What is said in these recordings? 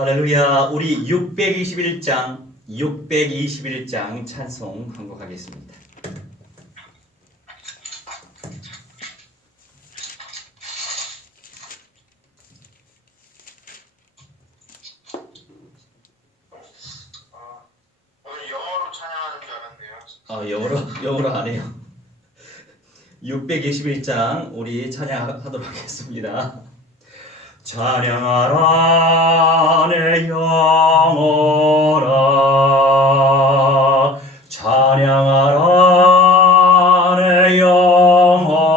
할렐루야. 우리 621장 찬송 한곡하겠습니다. 오늘 영어로 찬양하는 줄 알았네요. 영어로 안 해요. 621장 우리 찬양하도록 하겠습니다. 찬양하라 내 영혼아, 찬양하라 내 영혼아,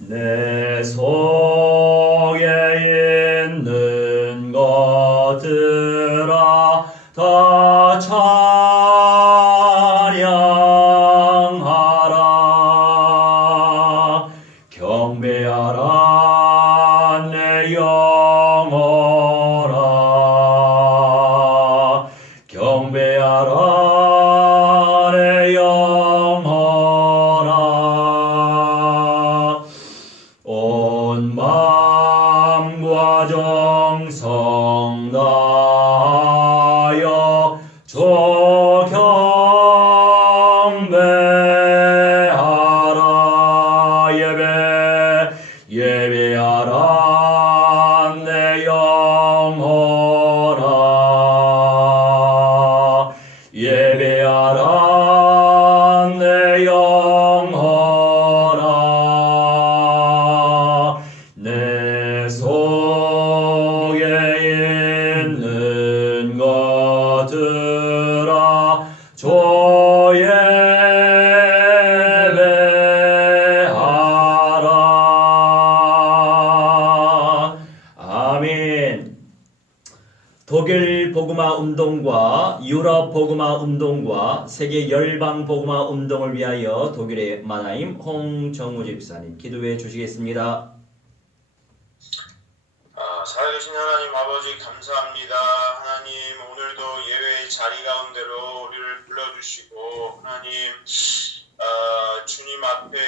내 속에 있는 것들아 다 찬양하라. 경배하라 내 영혼아, 경배하라 내 영혼아, 온 마음과 정성 다하여 주 경배하라. 예배하라 내 영혼아, 예배하라 내 영혼아, 내 속에 있는 것들아 주 예배하라. 아멘. 독일 복음화 운동과 유럽 복음화 운동과 세계 열방 복음화 운동을 위하여 독일의 마나임 홍정우 집사님 기도해 주시겠습니다. 살아계신 하나님 아버지 감사합니다. 하나님 오늘도 예외의 자리 가운데로 우리를 불러주시고 하나님 주님 앞에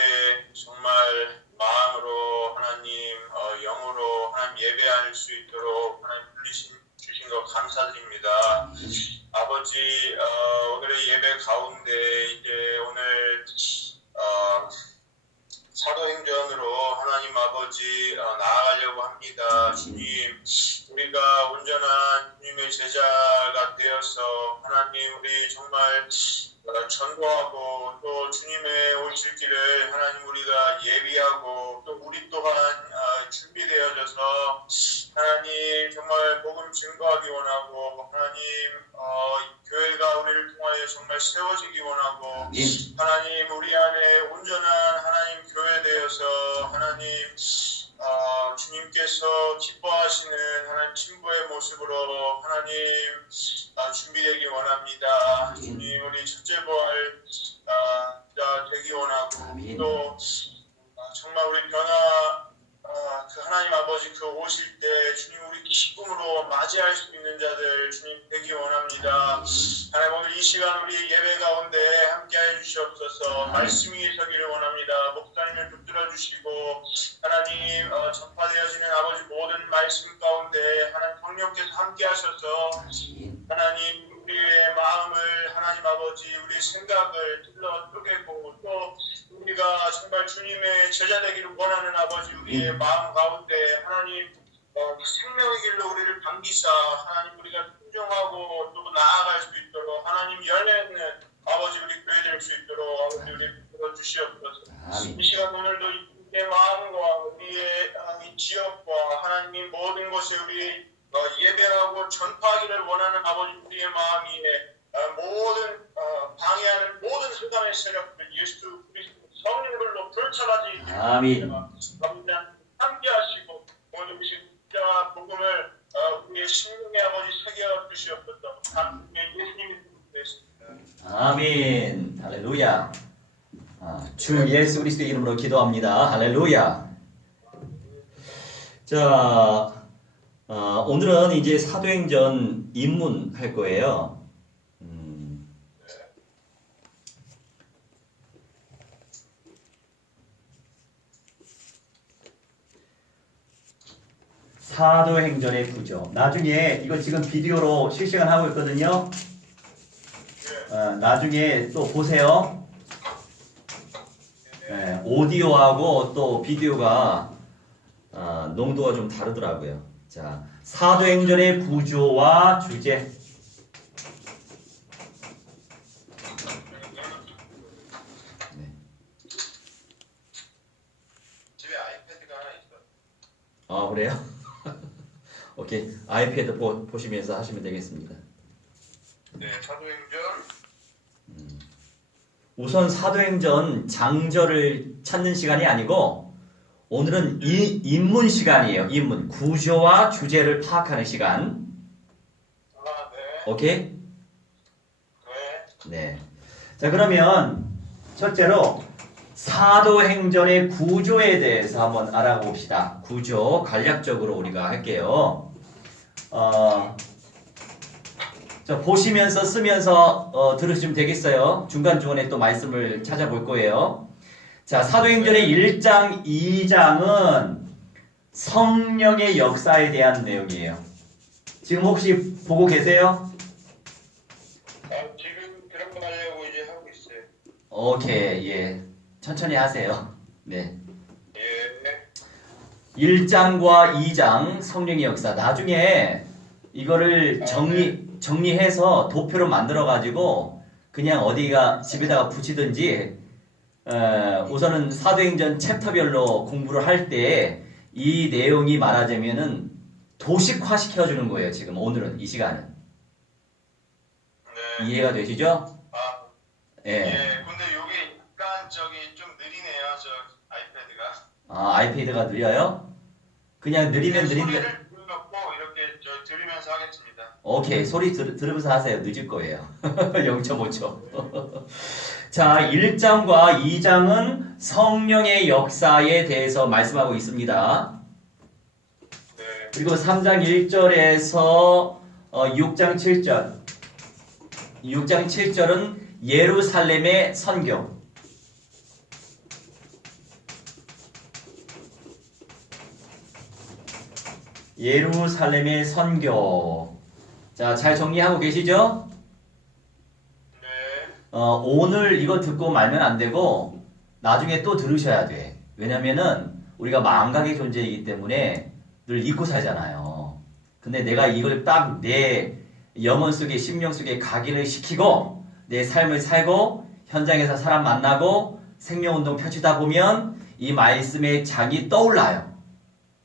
정말 마음으로 하나님 영으로 하나님 예배할 수 있도록 하나님 주신 것 감사드립니다. 아버지 오늘의 예배 가운데 이제 오늘 사도행전으로 하나님 아버지 나아가려고 합니다. 주님, 우리가 온전한 주님의 제자가 되어서 하나님 우리 정말 전도하고 또 주님의 오실 길을 하나님 우리가 예비하고 또 우리 또한 준비되어져서 하나님 정말 복음 증거하기 원하고 하나님 교회가 우리를 통하여 정말 세워지기 원하고 하나님 우리 안에 온전한 하나님 교회 되어서 하나님 주님께서 기뻐하시는 하나님 친부의 모습으로 하나님 준비되기 원합니다. 주님 우리 첫째 부활 되기 원하고 또 정말 우리 변화 그 하나님 아버지 그 오실 때 주님 우리 기쁨으로 맞이할 수 있는 자들 주님 되기 원합니다. 하나님 오늘 이 시간 우리 예배 가운데 함께해 주시옵소서. 말씀이 서기를 원합니다. 목사님을 붙들어 주시고 하나님 전파되어지는 아버지 모든 말씀 가운데 하나님 성령께서 함께하셔서 하나님 우리의 마음을 하나님 아버지 우리의 생각을 찔러 쪼개고 또 우리가 정말 주님의 제자 되기를 원하는 아버지 우리의 마음 가운데 하나님 생명의 길로 우리를 당기사 하나님 우리가 순종하고 또 나아갈 수 있도록 하나님 열려있는 아버지 우리 교회 될 수 있도록 아버지 우리 불러 주시옵소서. 이 시간 오늘도 우리의 마음과 우리의 이 지역과 하나님 모든 곳에 우리 예배하고 전파하기를 원하는 아버지 우리의 마음이 모든 방해하는 모든 세상의 세력들 예수 그리스도 성령으로 펼쳐가지 아멘. 함께 하시고 오늘 우리 진짜 복음을 우리의 심령의 아버지 새겨 주시옵소서. 예수님이 되겠습니다. 아멘. 할렐루야. 주 예수 그리스도의 이름으로 기도합니다. 할렐루야. 자, 오늘은 이제 사도행전 입문 할 거예요. 사도행전의 구조. 나중에 이거 지금 비디오로 실시간 하고 있거든요. 나중에 또 보세요. 오디오하고 또 비디오가 농도가 좀 다르더라고요. 자, 사도행전의 구조와 주제. 집에 아이패드가 하나 있어. 아, 그래요? 오케이. 아이패드 보시면서 하시면 되겠습니다. 네, 사도행전. 우선 사도행전 장절을 찾는 시간이 아니고 오늘은 이 인문 시간이에요. 인문. 구조와 주제를 파악하는 시간. 아, 네. 오케이? 네. 네. 자, 그러면 첫째로 사도행전의 구조에 대해서 한번 알아봅시다. 구조 간략적으로 우리가 할게요. 자, 보시면서 쓰면서 들으시면 되겠어요. 중간중간에 또 말씀을 찾아볼 거예요. 자, 사도행전의 1장, 2장은 성령의 역사에 대한 내용이에요. 지금 혹시 보고 계세요? 지금 그런 거 하려고 이제 하고 있어요. 오케이, 예. 천천히 하세요. 네. 예. 1장과 2장 성령의 역사. 나중에 이거를 정리해서 도표로 만들어가지고 그냥 어디가 집에다가 붙이든지 우선은 사도행전 챕터별로 공부를 할 때 이 내용이 말하자면은 도식화 시켜주는 거예요. 지금 오늘은 이 시간은. 네. 이해가 되시죠? 아, 예. 예. 근데 여기 약간 좀 느리네요. 저 아이패드가. 아, 아이패드가 느려요? 그냥 느리면 느린데. 소리를 들려고 이렇게 들으면서 하겠습니다. 오케이. 소리 들으면서 하세요. 늦을 거예요. 0.5초. 자, 1장과 2장은 성령의 역사에 대해서 말씀하고 있습니다. 네. 그리고 3장 1절에서 6장 7절. 6장 7절은 예루살렘의 선교. 예루살렘의 선교. 자, 잘 정리하고 계시죠? 네. 오늘 이거 듣고 말면 안 되고 나중에 또 들으셔야 돼. 왜냐면은 우리가 망각의 존재이기 때문에 늘 잊고 살잖아요. 근데 내가 이걸 딱 내 영혼 속에 심령 속에 각인을 시키고 내 삶을 살고 현장에서 사람 만나고 생명운동 펼치다 보면 이 말씀의 장이 떠올라요.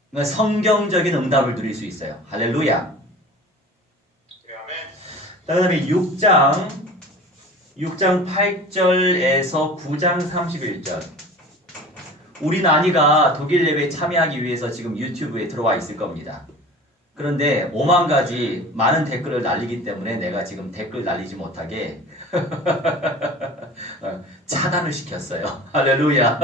그러니까 성경적인 응답을 누릴 수 있어요. 할렐루야. 아멘. 그 다음에 6장 8절에서 9장 31절. 우리 나니가 독일 예배에 참여하기 위해서 지금 유튜브에 들어와 있을 겁니다. 그런데 5만 가지 많은 댓글을 날리기 때문에 내가 지금 댓글 날리지 못하게 차단을 시켰어요. 할렐루야.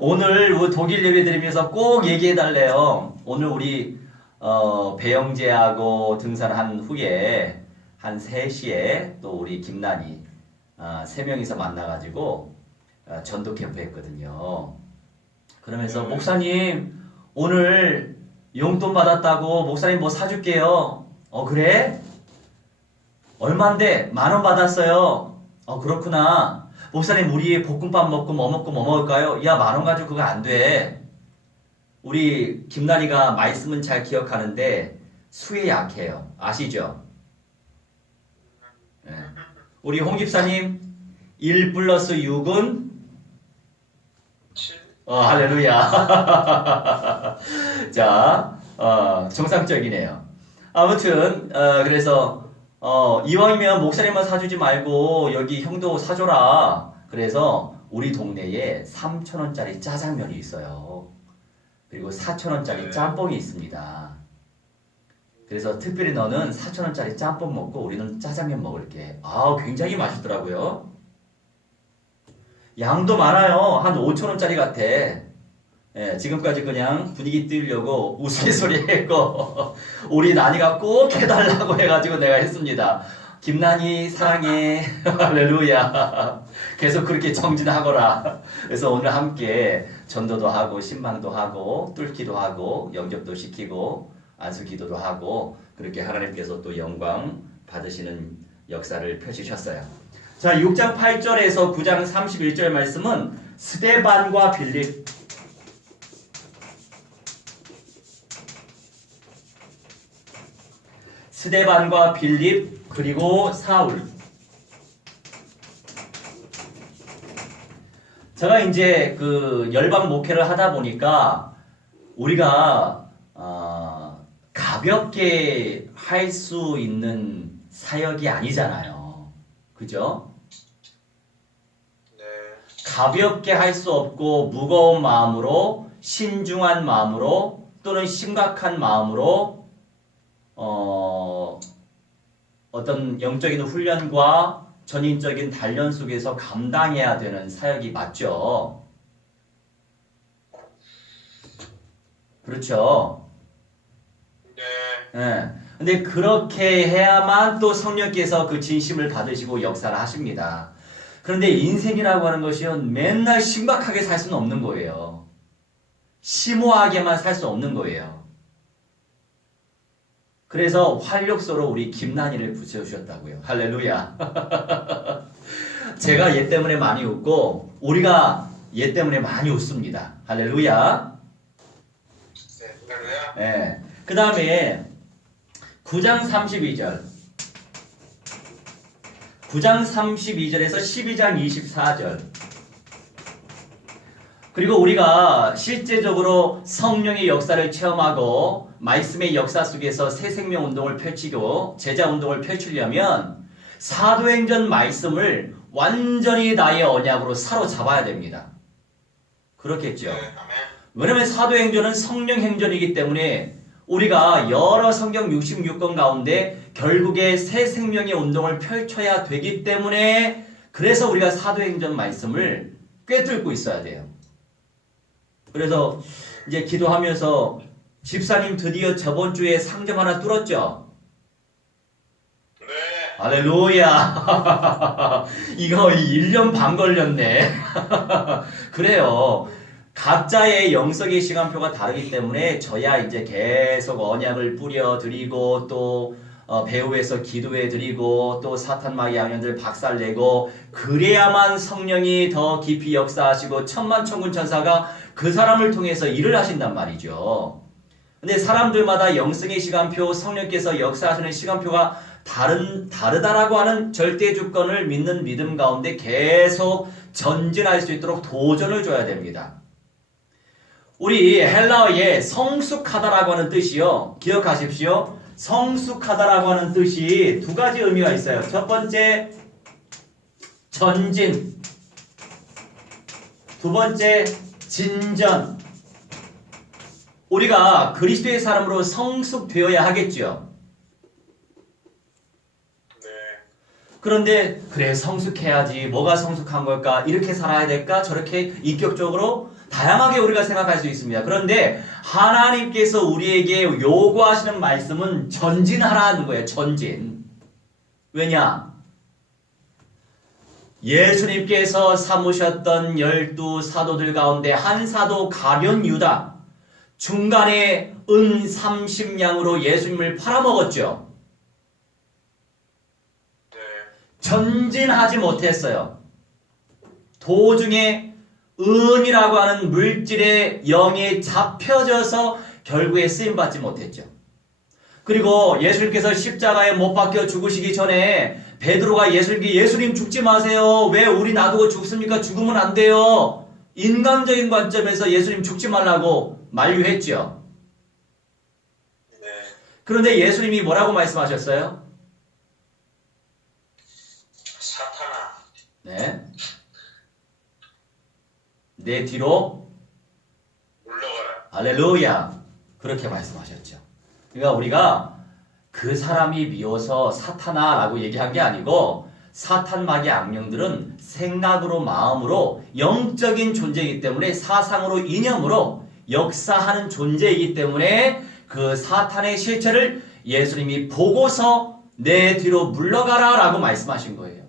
오늘 독일 예배 드리면서 꼭 얘기해 달래요. 오늘 우리 배영재하고 등산한 후에 한 3시에 또 우리 김난이 3명이서 만나가지고 전도 캠프 했거든요. 그러면서 목사님 오늘 용돈 받았다고 목사님 뭐 사줄게요. 그래? 얼만데? 10,000원 받았어요. 그렇구나. 목사님 우리 볶음밥 먹고 뭐 먹을까요? 야, 10,000원 가지고 그거 안 돼. 우리 김난이가 말씀은 잘 기억하는데 수에 약해요. 아시죠? 네. 우리 홍 집사님 1 플러스 6은 7. 할렐루야. 자, 정상적이네요. 아무튼 그래서 이왕이면 목사님만 사주지 말고 여기 형도 사줘라. 그래서 우리 동네에 3,000원짜리 짜장면이 있어요. 그리고 4,000원짜리 짬뽕이 있습니다. 그래서 특별히 너는 4,000원짜리 짬뽕 먹고 우리는 짜장면 먹을게. 굉장히 맛있더라고요. 양도 많아요. 한 5,000원짜리 같아. 예, 지금까지 그냥 분위기 띄우려고 우스갯소리 했고 우리 나니가 꼭 해달라고 해가지고 내가 했습니다. 김난희 사랑해. 할렐루야. 계속 그렇게 정진하거라. 그래서 오늘 함께 전도도 하고 신방도 하고 뚫기도 하고 영접도 시키고 안수기도도 하고 그렇게 하나님께서 또 영광 받으시는 역사를 펼치셨어요. 자, 6장 8절에서 9장 31절 말씀은 스데반과 빌립 스데반과 빌립 그리고 사울. 제가 이제 그 열방 목회를 하다 보니까 우리가 가볍게 할 수 있는 사역이 아니잖아요. 그죠? 네. 가볍게 할 수 없고 무거운 마음으로 신중한 마음으로 또는 심각한 마음으로 어떤 영적인 훈련과 전인적인 단련 속에서 감당해야 되는 사역이 맞죠? 그렇죠? 네. 예. 근데 그렇게 해야만 또 성령께서 그 진심을 받으시고 역사를 하십니다. 그런데 인생이라고 하는 것이요, 맨날 심각하게 살 수는 없는 거예요. 심오하게만 살 수 없는 거예요. 그래서 활력소로 우리 김난희를 붙여주셨다고요. 할렐루야. 제가 얘 때문에 많이 웃고 우리가 얘 때문에 많이 웃습니다. 할렐루야. 네. 할렐루야. 예. 그 다음에 9장 32절 9장 32절에서 12장 24절 그리고 우리가 실제적으로 성령의 역사를 체험하고 말씀의 역사 속에서 새 생명 운동을 펼치고 제자 운동을 펼치려면 사도행전 말씀을 완전히 나의 언약으로 사로잡아야 됩니다. 그렇겠죠. 네. 아멘. 왜냐하면 사도행전은 성령 행전이기 때문에 우리가 여러 성경 66권 가운데 결국에 새 생명의 운동을 펼쳐야 되기 때문에 그래서 우리가 사도행전 말씀을 꿰뚫고 있어야 돼요. 그래서 이제 기도하면서 집사님 드디어 저번 주에 상점 하나 뚫었죠? 네. 할렐루야. 이거 1년 반 걸렸네. 그래요. 각자의 영성의 시간표가 다르기 때문에 저야 이제 계속 언약을 뿌려드리고 또 배후에서 기도해드리고 또 사탄 마귀 양년들 박살내고 그래야만 성령이 더 깊이 역사하시고 천만천군 천사가 그 사람을 통해서 일을 하신단 말이죠. 근데 사람들마다 영성의 시간표, 성령께서 역사하시는 시간표가 다르다라고 하는 절대 주권을 믿는 믿음 가운데 계속 전진할 수 있도록 도전을 줘야 됩니다. 우리 헬라어에 성숙하다라고 하는 뜻이요. 기억하십시오. 성숙하다라고 하는 뜻이 두 가지 의미가 있어요. 첫 번째, 전진. 두 번째, 진전. 우리가 그리스도의 사람으로 성숙되어야 하겠죠. 네. 그런데 그래 성숙해야지 뭐가 성숙한 걸까 이렇게 살아야 될까 저렇게 인격적으로 다양하게 우리가 생각할 수 있습니다. 그런데 하나님께서 우리에게 요구하시는 말씀은 전진하라는 거예요. 전진. 왜냐? 예수님께서 삼으셨던 12 사도들 가운데 한 사도 가룟 유다 중간에 은 30냥으로 예수님을 팔아먹었죠. 네. 전진하지 못했어요. 도중에 은이라고 하는 물질의 영에 잡혀져서 결국에 쓰임받지 못했죠. 그리고 예수님께서 십자가에 못 박혀 죽으시기 전에 베드로가 예수님께 예수님 죽지 마세요. 왜 우리 놔두고 죽습니까? 죽으면 안 돼요. 인간적인 관점에서 예수님 죽지 말라고 만류했죠. 네. 그런데 예수님이 뭐라고 말씀하셨어요? 사탄아. 네. 내 뒤로 물러가라. 할렐루야. 그렇게 말씀하셨죠. 그러니까 우리가 그 사람이 미워서 사탄아라고 얘기한 게 아니고 사탄 마귀 악령들은 생각으로 마음으로 영적인 존재이기 때문에 사상으로 이념으로 역사하는 존재이기 때문에 그 사탄의 실체를 예수님이 보고서 내 뒤로 물러가라 라고 말씀하신 거예요.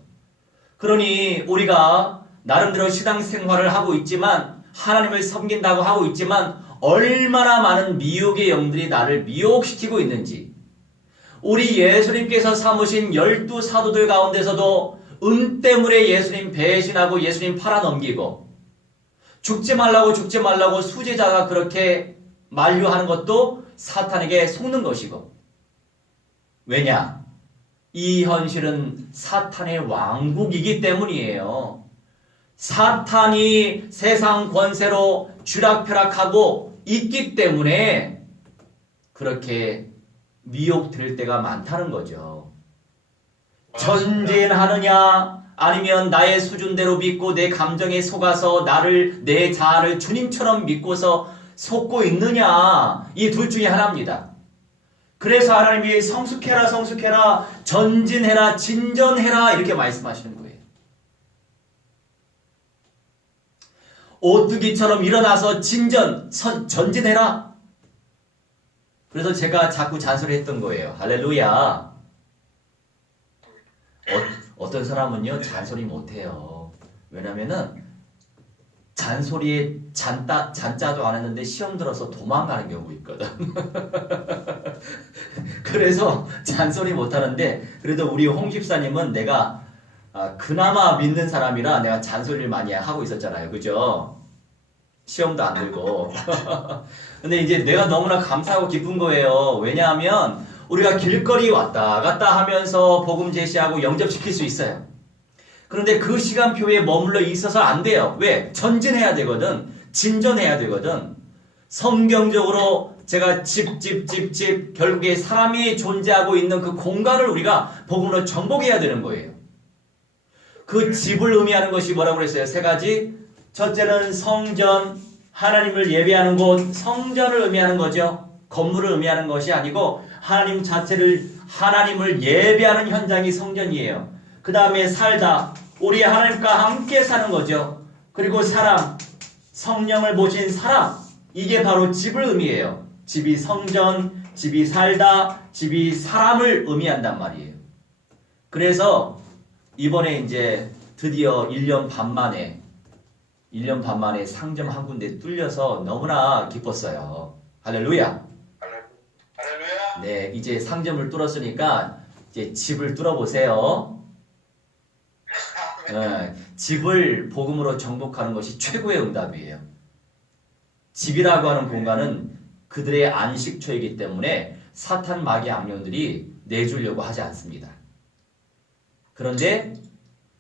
그러니 우리가 나름대로 신앙생활을 하고 있지만 하나님을 섬긴다고 하고 있지만 얼마나 많은 미혹의 영들이 나를 미혹시키고 있는지, 우리 예수님께서 삼으신 12사도들 가운데서도 은 때문에 예수님 배신하고 예수님 팔아넘기고 죽지 말라고 수제자가 그렇게 만류하는 것도 사탄에게 속는 것이고, 왜냐? 이 현실은 사탄의 왕국이기 때문이에요. 사탄이 세상 권세로 쥐락펴락하고 있기 때문에 그렇게 미혹될 때가 많다는 거죠. 전진하느냐 아니면 나의 수준대로 믿고 내 감정에 속아서 내 자아를 주님처럼 믿고서 속고 있느냐, 이 둘 중에 하나입니다. 그래서 하나님이 성숙해라, 전진해라, 진전해라 이렇게 말씀하시는 거예요. 오뚜기처럼 일어나서 전진해라. 그래서 제가 자꾸 잔소리했던 거예요. 할렐루야. 어떤 사람은요 잔소리 못해요. 왜냐면은 잔소리에 잔자도 안 했는데 시험 들어서 도망가는 경우 있거든. 그래서 잔소리 못하는데, 그래도 우리 홍 집사님은 내가 그나마 믿는 사람이라 내가 잔소리를 많이 하고 있었잖아요. 그죠? 시험도 안 들고. 근데 이제 내가 너무나 감사하고 기쁜 거예요. 왜냐하면 우리가 길거리 왔다 갔다 하면서 복음 제시하고 영접시킬 수 있어요. 그런데 그 시간표에 머물러 있어서 안 돼요. 왜? 전진해야 되거든. 진전해야 되거든. 성경적으로 제가 집 결국에 사람이 존재하고 있는 그 공간을 우리가 복음으로 정복해야 되는 거예요. 그 집을 의미하는 것이 뭐라고 그랬어요? 세 가지. 첫째는 성전, 하나님을 예배하는 곳, 성전을 의미하는 거죠. 건물을 의미하는 것이 아니고 하나님 자체를, 하나님을 예배하는 현장이 성전이에요. 그 다음에 살다, 우리 하나님과 함께 사는 거죠. 그리고 사람, 성령을 모신 사람, 이게 바로 집을 의미해요. 집이 성전, 집이 살다, 집이 사람을 의미한단 말이에요. 그래서 이번에 이제 드디어 1년 반 만에 상점 한 군데 뚫려서 너무나 기뻤어요. 할렐루야. 할렐루야. 네, 이제 상점을 뚫었으니까 이제 집을 뚫어보세요. 집을 복음으로 정복하는 것이 최고의 응답이에요. 집이라고 하는 공간은 그들의 안식처이기 때문에 사탄 마귀 악령들이 내주려고 하지 않습니다. 그런데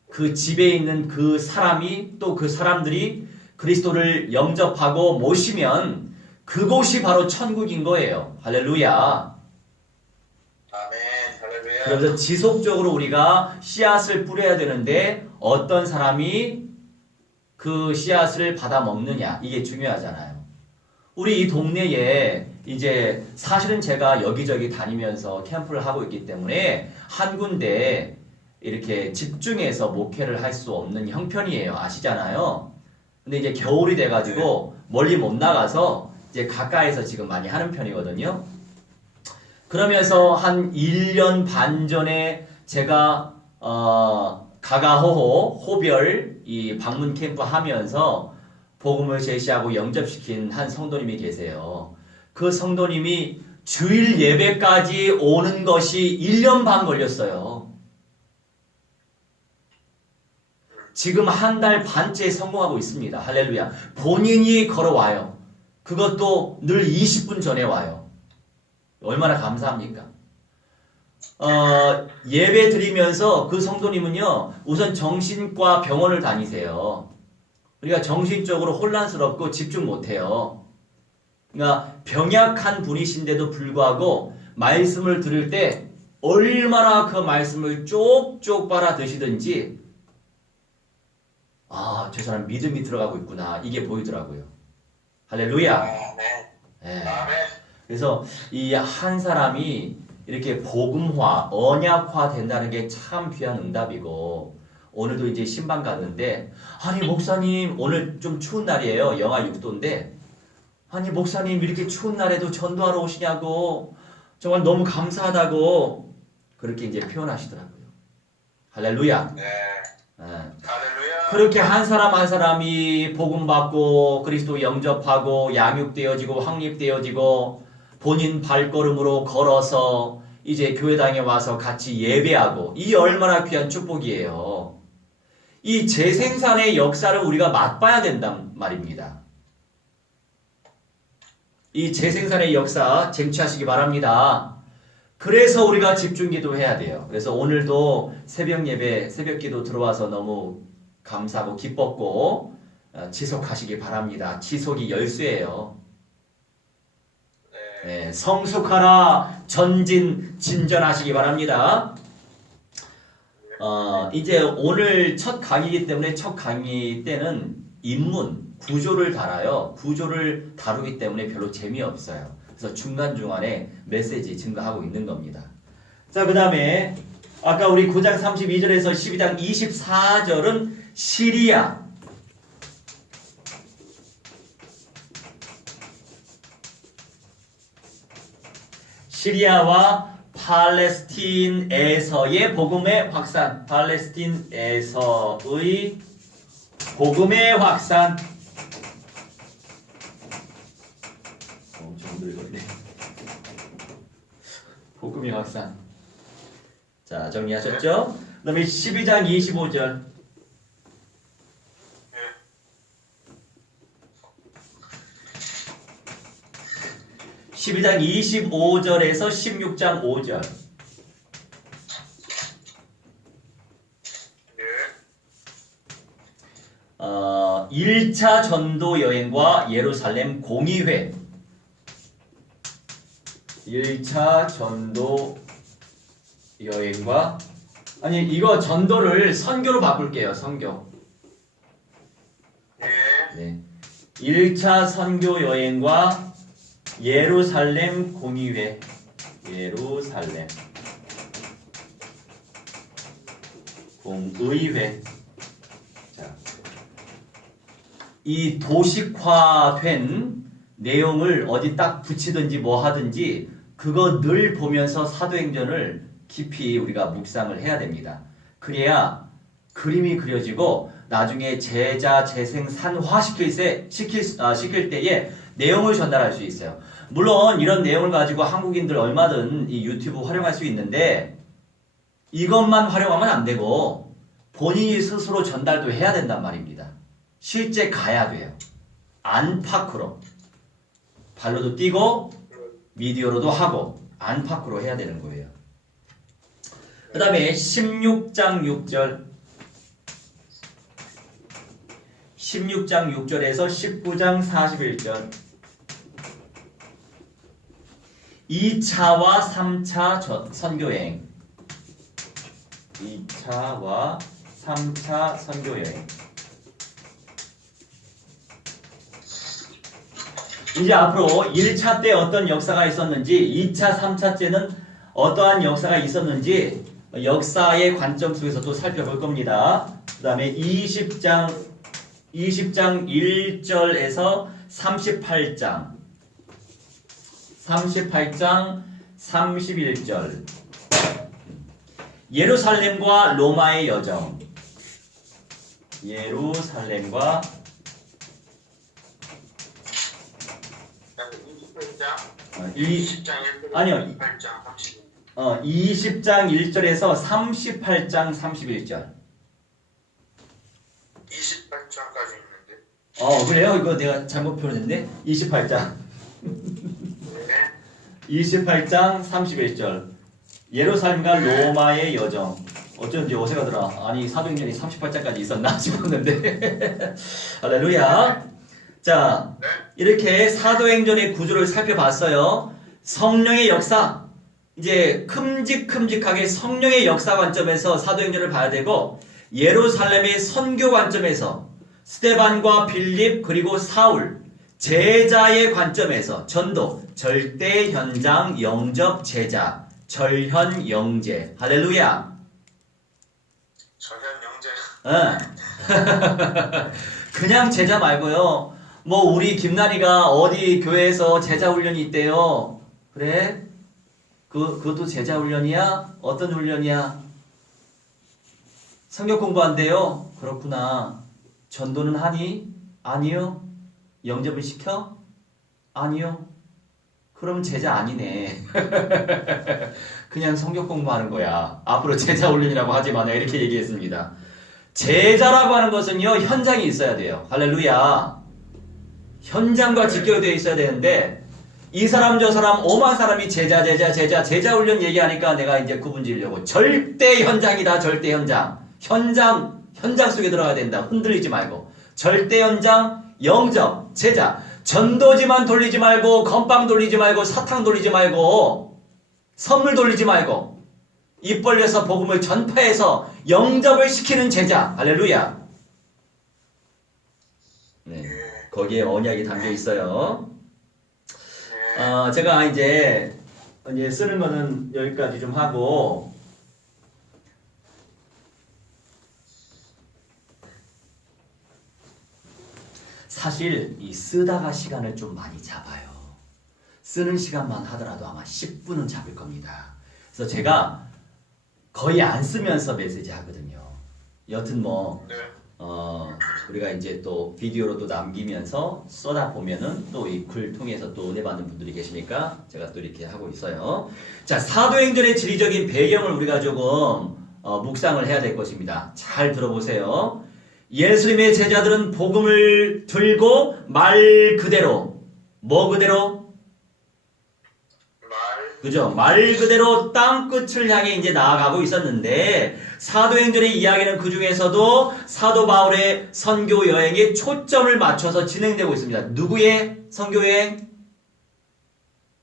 그 집에 있는 그 사람이, 또 그 사람들이 그리스도를 영접하고 모시면 그곳이 바로 천국인 거예요. 할렐루야. 아멘. 할렐루야. 그래서 지속적으로 우리가 씨앗을 뿌려야 되는데 어떤 사람이 그 씨앗을 받아 먹느냐, 이게 중요하잖아요. 우리 이 동네에 이제 사실은 제가 여기저기 다니면서 캠프를 하고 있기 때문에 한 군데 이렇게 집중해서 목회를 할 수 없는 형편이에요. 아시잖아요. 근데 이제 겨울이 돼가지고 멀리 못 나가서 이제 가까이서 지금 많이 하는 편이거든요. 그러면서 한 1년 반 전에 제가 가가호호 호별 이 방문 캠프 하면서 복음을 제시하고 영접시킨 한 성도님이 계세요. 그 성도님이 주일 예배까지 오는 것이 1년 반 걸렸어요. 지금 한 달 반째 성공하고 있습니다. 할렐루야. 본인이 걸어와요. 그것도 늘 20분 전에 와요. 얼마나 감사합니까? 예배 드리면서 그 성도님은요, 우선 정신과 병원을 다니세요. 그러니까 정신적으로 혼란스럽고 집중 못해요. 그러니까 병약한 분이신데도 불구하고 말씀을 들을 때 얼마나 그 말씀을 쪽쪽 빨아 드시든지, 아, 저 사람 믿음이 들어가고 있구나, 이게 보이더라고요. 할렐루야. 네. 그래서 이 한 사람이 이렇게 복음화, 언약화 된다는 게 참 귀한 응답이고, 오늘도 이제 신방 갔는데, 아니 목사님 오늘 좀 추운 날이에요. 영하 6도인데 아니 목사님 이렇게 추운 날에도 전도하러 오시냐고, 정말 너무 감사하다고. 그렇게 이제 표현하시더라고요. 할렐루야. 네. 예. 할렐루야. 그렇게 한 사람 한 사람이 복음 받고 그리스도 영접하고 양육되어지고 확립되어지고 본인 발걸음으로 걸어서 이제 교회당에 와서 같이 예배하고, 이 얼마나 귀한 축복이에요. 이 재생산의 역사를 우리가 맛봐야 된단 말입니다. 이 재생산의 역사 쟁취하시기 바랍니다. 그래서 우리가 집중기도 해야 돼요. 그래서 오늘도 새벽 예배, 새벽 기도 들어와서 너무 감사하고 기뻤고 지속하시기 바랍니다. 지속이 열쇠예요. 네, 성숙하라, 전진, 진전하시기 바랍니다. 이제 오늘 첫 강의이기 때문에 첫 강의 때는 인문, 구조를 달아요. 구조를 다루기 때문에 별로 재미없어요. 그래서 중간중간에 메시지 증가하고 있는 겁니다. 자, 그 다음에 아까 우리 9장 32절에서 12장 24절은 시리아, 시리아와 팔레스틴에서의 복음의 확산, 팔레스틴에서의 복음의 확산. 좀 늙었네. 복음의 확산. 자, 정리하셨죠? 그 다음에 12장 25절. 12장 25절에서 16장 5절. 1차 전도 여행과 예루살렘 공의회. 1차 전도 여행과, 아니 이거 전도를 선교로 바꿀게요. 선교. 네. 1차 선교 여행과 예루살렘 공의회. 예루살렘 공의회. 자, 이 도식화된 내용을 어디 딱 붙이든지 뭐 하든지 그거 늘 보면서 사도행전을 깊이 우리가 묵상을 해야 됩니다. 그래야 그림이 그려지고 나중에 제자 재생 산화 시킬 때에 내용을 전달할 수 있어요. 물론 이런 내용을 가지고 한국인들 얼마든 이 유튜브 활용할 수 있는데 이것만 활용하면 안 되고 본인이 스스로 전달도 해야 된단 말입니다. 실제 가야 돼요. 안팎으로. 발로도 뛰고 미디어로도 하고 안팎으로 해야 되는 거예요. 그 다음에 16장 6절 16장 6절에서 19장 41절 2차와 3차 선교여행 2차와 3차 선교여행. 이제 앞으로 1차 때 어떤 역사가 있었는지 2차, 3차 때는 어떠한 역사가 있었는지 역사의 관점 속에서 또 살펴볼 겁니다. 그 다음에 20장 1절에서 38장 31절 예루살렘과 로마의 여정. 예루살렘과 20장 1절 아니요. 8장 30. 20장 1절에서 38장 31절. 28장까지 있는데. 그래요? 이거 내가 잘못 표현했는데. 28장. 네. 28장 31절. 예루살렘과 로마의 여정. 어쩐지 어색하더라. 아니 사도행전이 38장까지 있었나 싶었는데. 할렐루야. 자, 이렇게 사도행전의 구조를 살펴봤어요. 성령의 역사. 이제 큼직큼직하게 성령의 역사 관점에서 사도행전을 봐야 되고, 예루살렘의 선교 관점에서 스데반과 빌립 그리고 사울 제자의 관점에서 전도, 절대 현장 영접 제자, 절현 영제. 할렐루야. 절현 영제. 그냥 제자 말고요. 뭐 우리 김나리가 어디 교회에서 제자 훈련이 있대요. 그래? 그것도 제자 훈련이야? 어떤 훈련이야? 성경 공부한대요? 그렇구나. 전도는 하니? 아니요. 영접을 시켜? 아니요. 그럼 제자 아니네. 그냥 성경 공부하는 거야. 앞으로 제자 훈련이라고 하지 마. 내가 이렇게 얘기했습니다. 제자라고 하는 것은요, 현장이 있어야 돼요. 할렐루야. 현장과 직결되어 있어야 되는데, 이 사람 저 사람 오만 사람이 제자 훈련 얘기하니까 내가 이제 구분 지으려고. 절대 현장이다. 절대 현장. 현장 속에 들어가야 된다. 흔들리지 말고. 절대 현장, 영접, 제자. 전도지만 돌리지 말고, 건빵 돌리지 말고, 사탕 돌리지 말고, 선물 돌리지 말고, 입 벌려서 복음을 전파해서 영접을 시키는 제자. 할렐루야. 네, 거기에 언약이 담겨 있어요. 제가 이제 쓰는 거는 여기까지 좀 하고, 사실 이 쓰다가 시간을 좀 많이 잡아요. 쓰는 시간만 하더라도 아마 10분은 잡을 겁니다. 그래서 제가 거의 안 쓰면서 메시지 하거든요. 여튼 우리가 이제 또 비디오로도 남기면서 써다 보면은 또 이 글 통해서 또 은혜 받는 분들이 계시니까 제가 또 이렇게 하고 있어요. 자, 사도행전의 지리적인 배경을 우리가 조금 묵상을 해야 될 것입니다. 잘 들어보세요. 예수님의 제자들은 복음을 들고 말 그대로, 뭐 그대로? 그죠? 말 그대로 땅 끝을 향해 이제 나아가고 있었는데, 사도행전의 이야기는 그 중에서도 사도 바울의 선교 여행에 초점을 맞춰서 진행되고 있습니다. 누구의 선교 여행?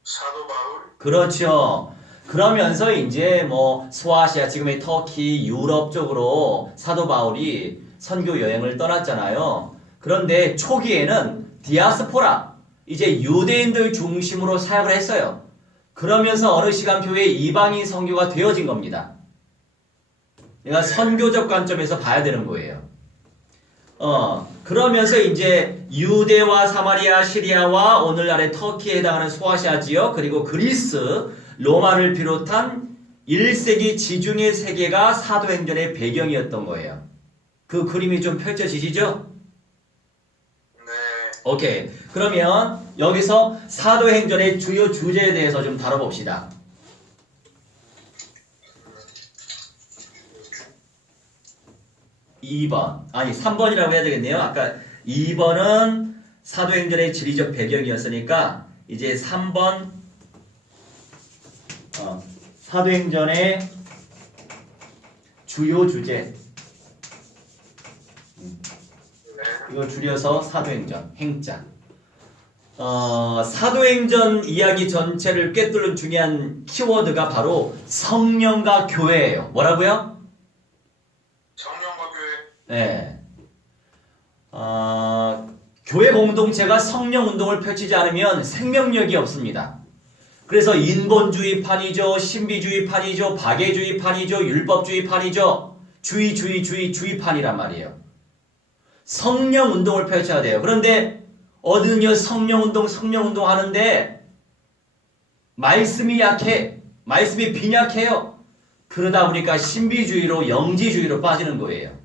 사도 바울? 그렇죠. 그러면서 이제 소아시아, 지금의 터키, 유럽 쪽으로 사도 바울이 선교 여행을 떠났잖아요. 그런데 초기에는 디아스포라, 이제 유대인들 중심으로 사역을 했어요. 그러면서 어느 시간표에 이방인 선교가 되어진 겁니다. 내가 선교적 관점에서 봐야 되는 거예요. 그러면서 이제 유대와 사마리아, 시리아와 오늘날의 터키에 해당하는 소아시아 지역, 그리고 그리스, 로마를 비롯한 1세기 지중해 세계가 사도행전의 배경이었던 거예요. 그 그림이 좀 펼쳐지시죠? 네. 오케이. 그러면 여기서 사도행전의 주요 주제에 대해서 좀 다뤄봅시다. 3번이라고 해야 되겠네요. 아까 2번은 사도행전의 지리적 배경이었으니까 이제 3번 사도행전의 주요 주제, 이걸 줄여서 사도행전, 행자. 사도행전 이야기 전체를 꿰뚫는 중요한 키워드가 바로 성령과 교회예요. 뭐라고요? 성령과 교회. 네. 교회 공동체가 성령 운동을 펼치지 않으면 생명력이 없습니다. 그래서 인본주의판이죠, 신비주의판이죠, 박애주의판이죠, 율법주의판이죠, 주의판이란 말이에요. 성령 운동을 펼쳐야 돼요. 그런데 어디는요, 성령 운동 하는데 말씀이 약해, 말씀이 빈약해요. 그러다 보니까 신비주의로, 영지주의로 빠지는 거예요.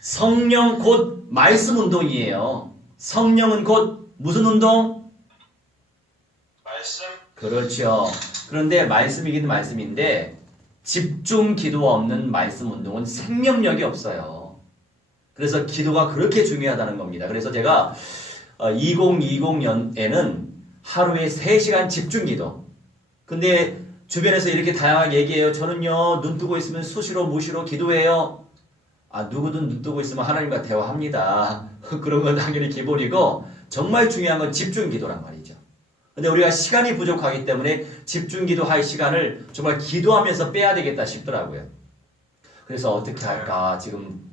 성령 곧 말씀 운동이에요. 성령은 곧 무슨 운동? 말씀. 그렇죠. 그런데 말씀이긴 말씀인데 집중 기도 없는 말씀 운동은 생명력이 없어요. 그래서 기도가 그렇게 중요하다는 겁니다. 그래서 제가 2020년에는 하루에 3시간 집중 기도. 근데 주변에서 이렇게 다양하게 얘기해요. 저는요, 눈 뜨고 있으면 수시로 무시로 기도해요. 누구든 눈 뜨고 있으면 하나님과 대화합니다. 그런 건 당연히 기본이고, 정말 중요한 건 집중 기도란 말이죠. 근데 우리가 시간이 부족하기 때문에 집중 기도할 시간을 정말 기도하면서 빼야 되겠다 싶더라고요. 그래서 어떻게 할까 지금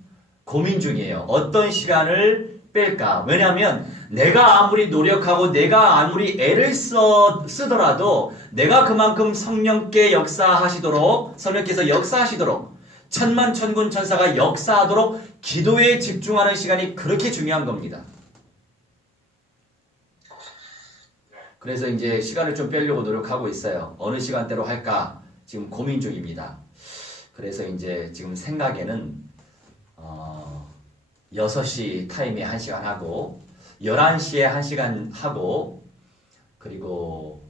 고민 중이에요. 어떤 시간을 뺄까? 왜냐하면 내가 아무리 노력하고 내가 아무리 애를 쓰더라도 내가 그만큼 성령께 역사하시도록, 성령께서 역사하시도록, 천만 천군 천사가 역사하도록 기도에 집중하는 시간이 그렇게 중요한 겁니다. 그래서 이제 시간을 좀 빼려고 노력하고 있어요. 어느 시간대로 할까 지금 고민 중입니다. 그래서 이제 지금 생각에는 6시 타임에 1시간 하고 11시에 1시간 하고 그리고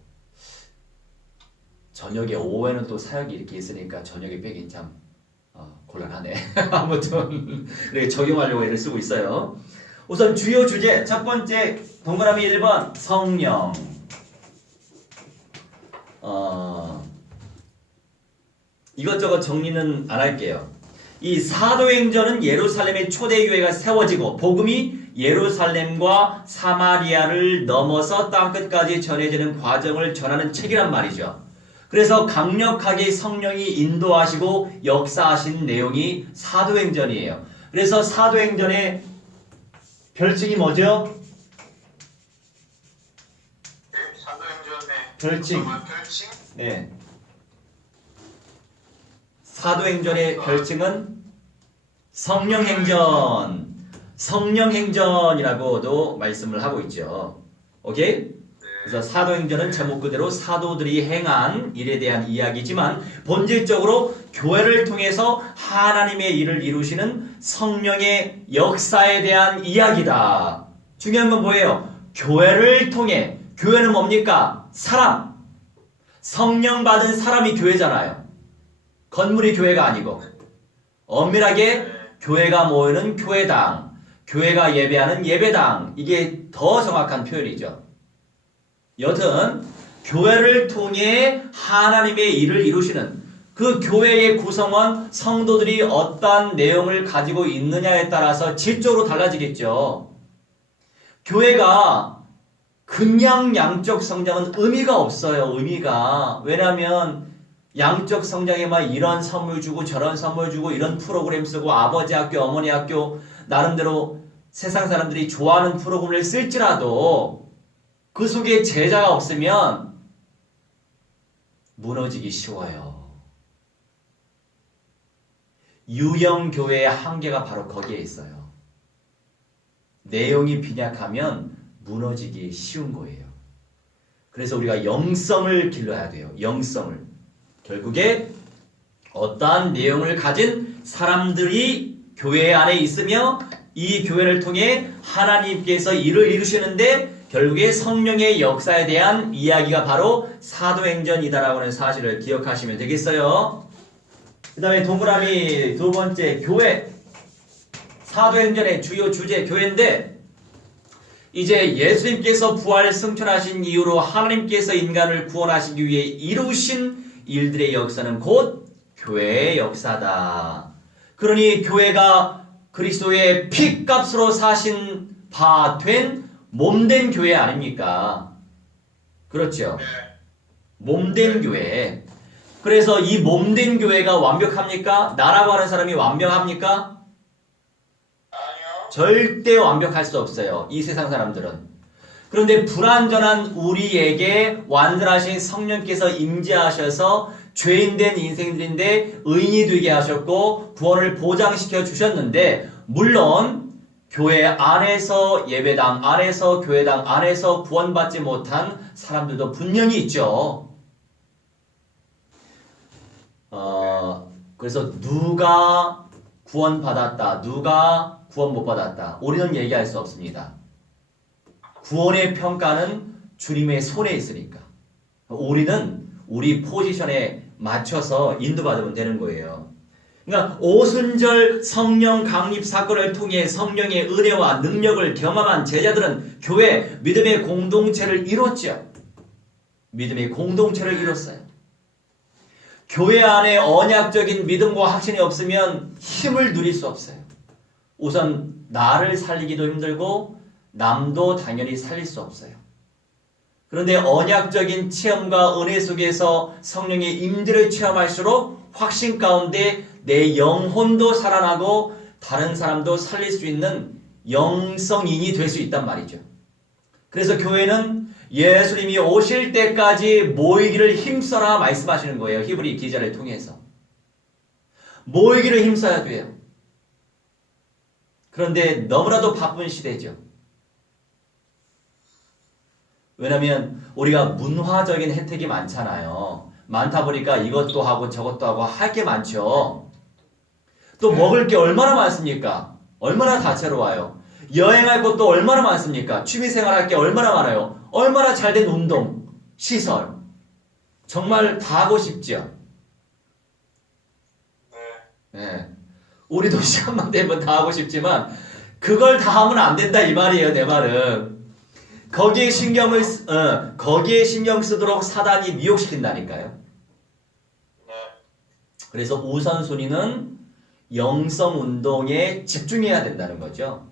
저녁에 오후에는 또 사역이 이렇게 있으니까 저녁에 빼긴 참 곤란하네. 아무튼 이렇게 적용하려고 애를 쓰고 있어요. 우선 주요 주제 첫 번째 동그라미 1번 성령. 이것저것 정리는 안 할게요. 이 사도행전은 예루살렘의 초대교회가 세워지고 복음이 예루살렘과 사마리아를 넘어서 땅끝까지 전해지는 과정을 전하는 책이란 말이죠. 그래서 강력하게 성령이 인도하시고 역사하신 내용이 사도행전이에요. 그래서 사도행전의 별칭이 뭐죠? 네, 사도행전의 별칭. 별칭? 네. 사도행전의 별칭은 성령행전. 성령행전이라고도 말씀을 하고 있죠. 오케이? 그래서 사도행전은 제목 그대로 사도들이 행한 일에 대한 이야기지만 본질적으로 교회를 통해서 하나님의 일을 이루시는 성령의 역사에 대한 이야기다. 중요한 건 뭐예요? 교회를 통해, 교회는 뭡니까? 사람. 성령 받은 사람이 교회잖아요. 건물이 교회가 아니고. 엄밀하게 교회가 모이는 교회당, 교회가 예배하는 예배당. 이게 더 정확한 표현이죠. 여튼 교회를 통해 하나님의 일을 이루시는 그 교회의 구성원 성도들이 어떠한 내용을 가지고 있느냐에 따라서 질적으로 달라지겠죠. 교회가 그냥 양적 성장은 의미가 없어요. 의미가. 왜냐하면 양적 성장에만 이런 선물 주고 저런 선물 주고 이런 프로그램 쓰고 아버지 학교 어머니 학교 나름대로 세상 사람들이 좋아하는 프로그램을 쓸지라도 그 속에 제자가 없으면 무너지기 쉬워요. 유형교회의 한계가 바로 거기에 있어요. 내용이 빈약하면 무너지기 쉬운 거예요. 그래서 우리가 영성을 길러야 돼요. 영성을. 결국에 어떠한 내용을 가진 사람들이 교회 안에 있으며 이 교회를 통해 하나님께서 일을 이루시는데 결국에 성령의 역사에 대한 이야기가 바로 사도행전이다라고 하는 사실을 기억하시면 되겠어요. 그 다음에 동그라미 두 번째 교회. 사도행전의 주요 주제 교회인데 이제 예수님께서 부활 승천하신 이후로 하나님께서 인간을 구원하시기 위해 이루신 일들의 역사는 곧 교회의 역사다. 그러니 교회가 그리스도의 피값으로 사신 바 된 몸된 교회 아닙니까? 그렇죠? 몸된 교회. 그래서 이 몸된 교회가 완벽합니까? 나라고 하는 사람이 완벽합니까? 아니요. 절대 완벽할 수 없어요. 이 세상 사람들은. 그런데 불완전한 우리에게 완전하신 성령께서 임재하셔서 죄인된 인생들인데 의인이 되게 하셨고 구원을 보장시켜 주셨는데 물론 교회 안에서 예배당 안에서 교회당 안에서 구원받지 못한 사람들도 분명히 있죠. 그래서 누가 구원받았다, 누가 구원 못 받았다, 우리는 얘기할 수 없습니다. 구원의 평가는 주님의 손에 있으니까 우리는 우리 포지션에 맞춰서 인도받으면 되는 거예요. 그러니까 오순절 성령 강립 사건을 통해 성령의 은혜와 능력을 경험한 제자들은 교회 믿음의 공동체를 이뤘죠. 믿음의 공동체를 이뤘어요. 교회 안에 언약적인 믿음과 확신이 없으면 힘을 누릴 수 없어요. 우선 나를 살리기도 힘들고 남도 당연히 살릴 수 없어요. 그런데 언약적인 체험과 은혜 속에서 성령의 임재를 체험할수록 확신 가운데 내 영혼도 살아나고 다른 사람도 살릴 수 있는 영성인이 될 수 있단 말이죠. 그래서 교회는 예수님이 오실 때까지 모이기를 힘써라 말씀하시는 거예요. 히브리 기자를 통해서. 모이기를 힘써야 돼요. 그런데 너무나도 바쁜 시대죠. 왜냐면 우리가 문화적인 혜택이 많잖아요. 많다 보니까 이것도 하고 저것도 하고 할 게 많죠. 또 먹을 게 얼마나 많습니까? 얼마나 다채로워요. 여행할 곳도 얼마나 많습니까? 취미생활 할 게 얼마나 많아요. 얼마나 잘된 운동, 시설. 정말 다 하고 싶죠. 네. 우리도 시간만 되면 다 하고 싶지만 그걸 다 하면 안 된다 이 말이에요. 내 말은. 거기에 신경 쓰도록 사단이 미혹시킨다니까요. 그래서 우선순위는 영성 운동에 집중해야 된다는 거죠.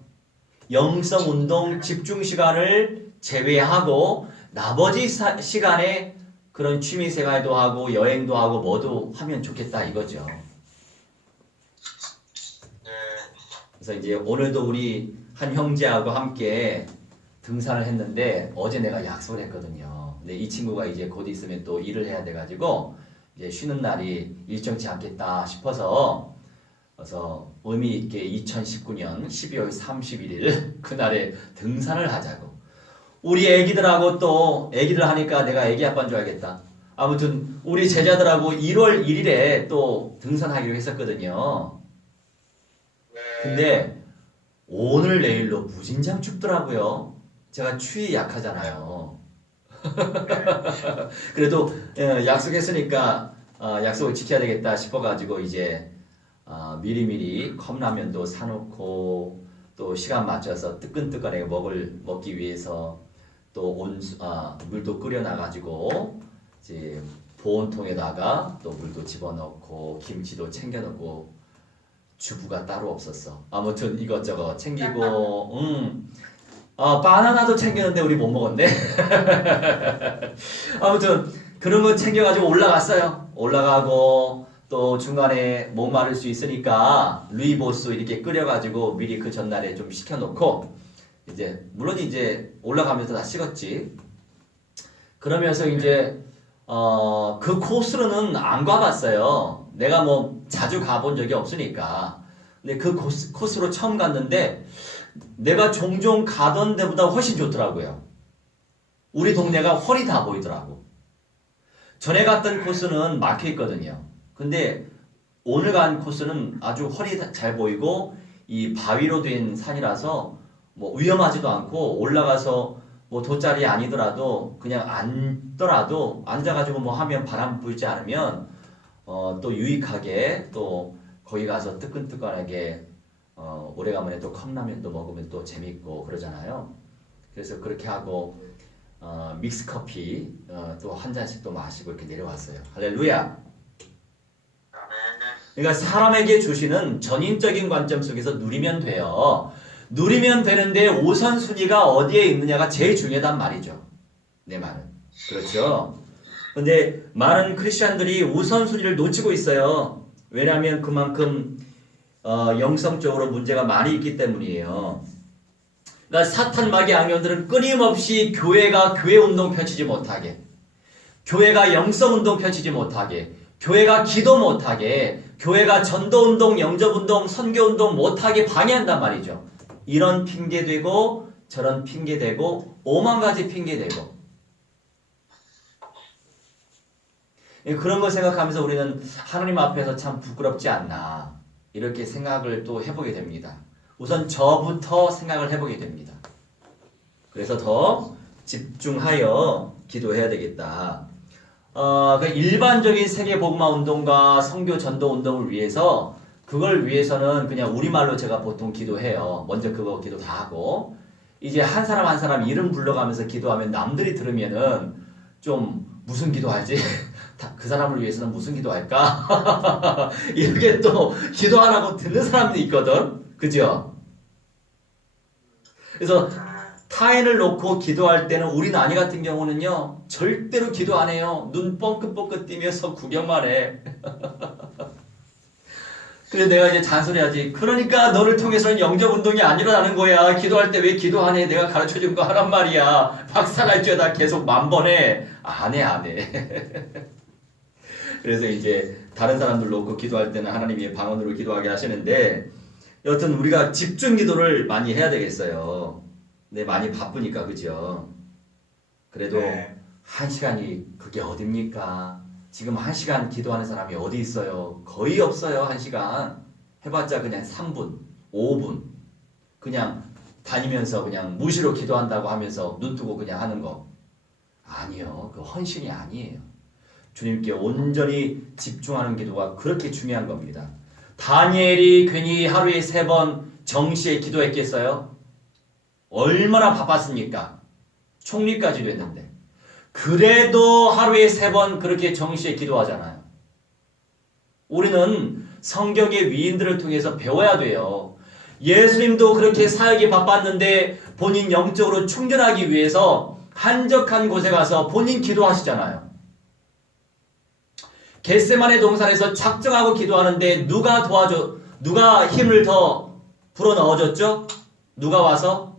영성 운동 집중 시간을 제외하고 나머지 시간에 그런 취미 생활도 하고 여행도 하고 뭐도 하면 좋겠다 이거죠. 그래서 이제 오늘도 우리 한 형제하고 함께 등산을 했는데 어제 내가 약속을 했거든요. 근데 이 친구가 이제 곧 있으면 또 일을 해야 돼가지고 이제 쉬는 날이 일정치 않겠다 싶어서 그래서 의미 있게 2019년 12월 31일 그날에 등산을 하자고. 우리 애기들하고 또 애기들 하니까 내가 애기 아빠인 줄 알겠다. 아무튼 우리 제자들하고 1월 1일에 또 등산하기로 했었거든요. 근데 오늘 내일로 무진장 춥더라고요. 제가 추위 약하잖아요. 그래도 약속했으니까 약속을 지켜야 되겠다 싶어가지고 이제 미리미리 컵라면도 사놓고 또 시간 맞춰서 뜨끈뜨끈하게 먹기 위해서 또 물도 끓여놔가지고 이제 보온통에다가 또 물도 집어넣고 김치도 챙겨놓고 주부가 따로 없었어. 아무튼 이것저것 챙기고 바나나도 챙겼는데 우리 못 먹었네. 아무튼 그런 거 챙겨가지고 올라갔어요. 올라가고 또 중간에 목마를 수 있으니까 루이보스 이렇게 끓여가지고 미리 그 전날에 좀 식혀놓고 이제 물론 이제 올라가면서 다 식었지. 그러면서 이제 그 코스로는 안 가봤어요. 내가 뭐 자주 가본 적이 없으니까. 근데 그 코스로 처음 갔는데 내가 종종 가던 데보다 훨씬 좋더라고요. 우리 동네가 헐이 다 보이더라고. 전에 갔던 코스는 막혀 있거든요. 근데 오늘 간 코스는 아주 헐이 잘 보이고 이 바위로 된 산이라서 뭐 위험하지도 않고 올라가서 뭐 돗자리 아니더라도 그냥 앉더라도 앉아가지고 뭐 하면 바람 불지 않으면 또 유익하게 또 거기 가서 뜨끈뜨끈하게 오래간만에 또 컵라면도 먹으면 또 재밌고 그러잖아요. 그래서 그렇게 하고 믹스 커피 또 한 잔씩 또 마시고 이렇게 내려왔어요. 할렐루야. 그러니까 사람에게 주시는 전인적인 관점 속에서 누리면 돼요. 누리면 되는데 우선순위가 어디에 있느냐가 제일 중요하단 말이죠. 내 말은. 그렇죠. 근데 많은 크리스찬들이 우선순위를 놓치고 있어요. 왜냐하면 그만큼 영성적으로 문제가 많이 있기 때문이에요. 그러니까 사탄 마귀 악령들은 끊임없이 교회가 교회 운동 펼치지 못하게, 교회가 영성 운동 펼치지 못하게, 교회가 기도 못하게, 교회가 전도 운동, 영접 운동, 선교 운동 못하게 방해한단 말이죠. 이런 핑계 대고 저런 핑계 대고 오만 가지 핑계 대고 그런 걸 생각하면서 우리는 하나님 앞에서 참 부끄럽지 않나 이렇게 생각을 또 해보게 됩니다. 우선 저부터 생각을 해보게 됩니다. 그래서 더 집중하여 기도해야 되겠다. 그 일반적인 세계 복음화 운동과 선교 전도 운동을 위해서 그걸 위해서는 그냥 우리말로 제가 보통 기도해요. 먼저 그거 기도 다 하고 이제 한 사람 한 사람 이름 불러가면서 기도하면 남들이 들으면은 좀 무슨 기도하지? 그 사람을 위해서는 무슨 기도할까? 이렇게 또 기도 안 하고 듣는 사람도 있거든. 그죠? 그래서 타인을 놓고 기도할 때는 우리 나니 같은 경우는요 절대로 기도 안 해요. 눈 뻥긋뻥긋 뛰면서 구경만 해. 그래서 내가 이제 잔소리하지. 그러니까 너를 통해서는 영접운동이 안 일어나는 거야. 기도할 때 왜 기도 안 해? 내가 가르쳐준 거 하란 말이야. 박살날 죄다 계속 만번에 안 해. 그래서 이제 다른 사람들 놓고 기도할 때는 하나님이 방언으로 기도하게 하시는데 여튼 우리가 집중 기도를 많이 해야 되겠어요. 근데 많이 바쁘니까 그죠? 그래도 네. 1시간이 그게 어딥니까? 지금 1시간 기도하는 사람이 어디 있어요? 거의 없어요. 1시간 해봤자 그냥 3분 5분 그냥 다니면서 그냥 무시로 기도한다고 하면서 눈 뜨고 그냥 하는 거 아니요. 그 헌신이 아니에요. 주님께 온전히 집중하는 기도가 그렇게 중요한 겁니다. 다니엘이 괜히 하루에 3번 정시에 기도했겠어요? 얼마나 바빴습니까? 총리까지도 했는데. 그래도 하루에 3번 그렇게 정시에 기도하잖아요. 우리는 성경의 위인들을 통해서 배워야 돼요. 예수님도 그렇게 사역이 바빴는데 본인 영적으로 충전하기 위해서 한적한 곳에 가서 본인 기도하시잖아요. 겟세마네 동산에서 작정하고 기도하는데 누가 힘을 더 불어 넣어줬죠? 누가 와서?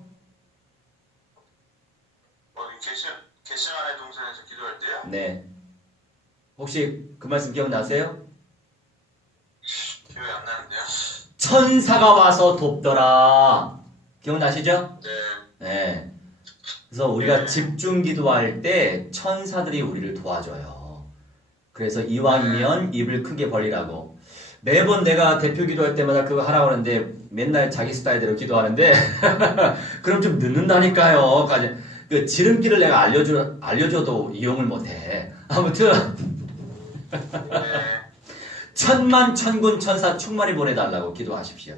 겟세마네 동산에서 기도할 때요? 네. 혹시 그 말씀 기억나세요? 기억이 안 나는데요? 천사가 와서 돕더라. 기억나시죠? 네. 네. 그래서 우리가 집중 기도할 때 천사들이 우리를 도와줘요. 그래서 이왕이면 입을 크게 벌리라고. 매번 내가 대표 기도할 때마다 그거 하라고 하는데 맨날 자기 스타일대로 기도하는데 그럼 좀 늦는다니까요. 그 지름길을 내가 알려줘도 이용을 못해. 아무튼 천만 천군 천사 충만히 보내달라고 기도하십시오.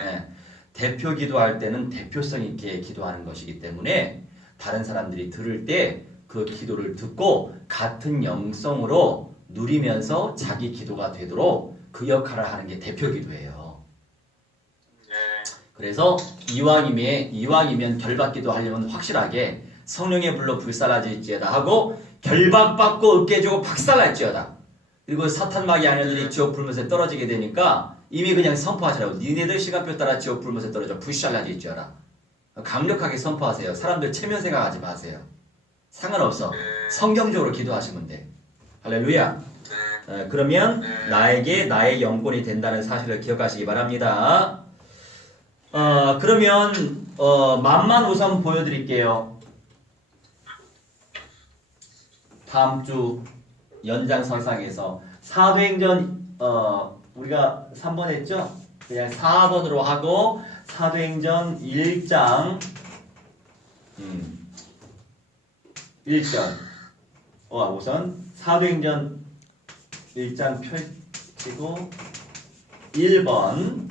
네. 대표 기도할 때는 대표성 있게 기도하는 것이기 때문에 다른 사람들이 들을 때 그 기도를 듣고 같은 영성으로 누리면서 자기 기도가 되도록 그 역할을 하는 게 대표 기도예요. 그래서 이왕이면 결박기도 하려면 확실하게 성령의 불로 불살라질지어다 하고 결박받고 으깨주고 박살날지어다. 그리고 사탄마귀 아녀들이 지옥 불못에 떨어지게 되니까 이미 그냥 선포하시라고. 니네들 시간표 따라 지옥 불못에 떨어져 불살라질지어다. 강력하게 선포하세요. 사람들 체면 생각하지 마세요. 상관없어. 성경적으로 기도하시면 돼. 할렐루야. 그러면 나에게 나의 영혼이 된다는 사실을 기억하시기 바랍니다. 그러면 맛만 우선 보여드릴게요. 다음 주 연장선상에서 사도행전 우리가 3번 했죠? 그냥 4번으로 하고 사도행전 1장 1절 우선 사도행전 1장 펼치고 1번